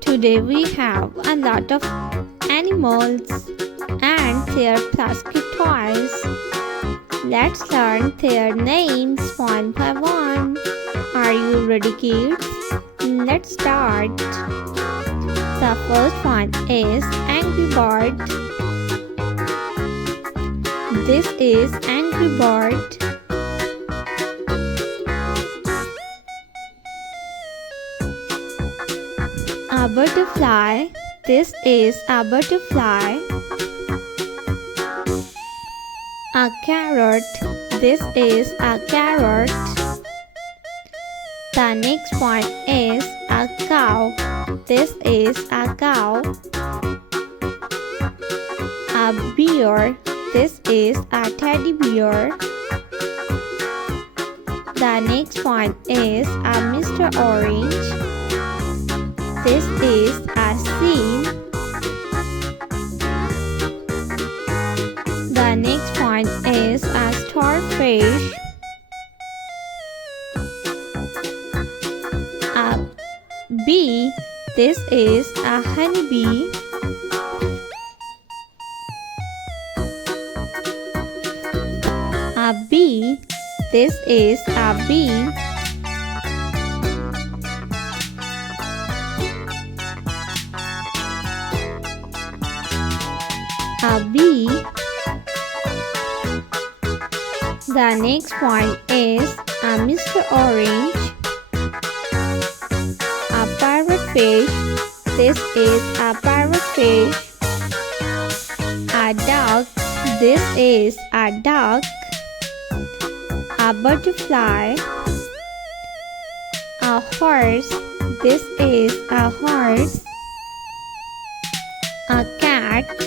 Today we have a lot of animals and their plastic toys. Let's learn their names one by one. Are you ready, kids? Let's start. The first one is Angry Bird. This is Angry Bird. A butterfly. This is a butterfly. A carrot. This is a carrot. The next one is a cow. This is a cow. A bear. This is a teddy bear. The next one is a Mr. Orange. This is a seal. The next one is a starfish. A bee. This is a honeybee. A bee. This is a bee. A bee. The next one is a Mr. Orange. A parrotfish. This is a parrotfish. A duck. This is a duck. A butterfly. A horse. This is a horse. A cat.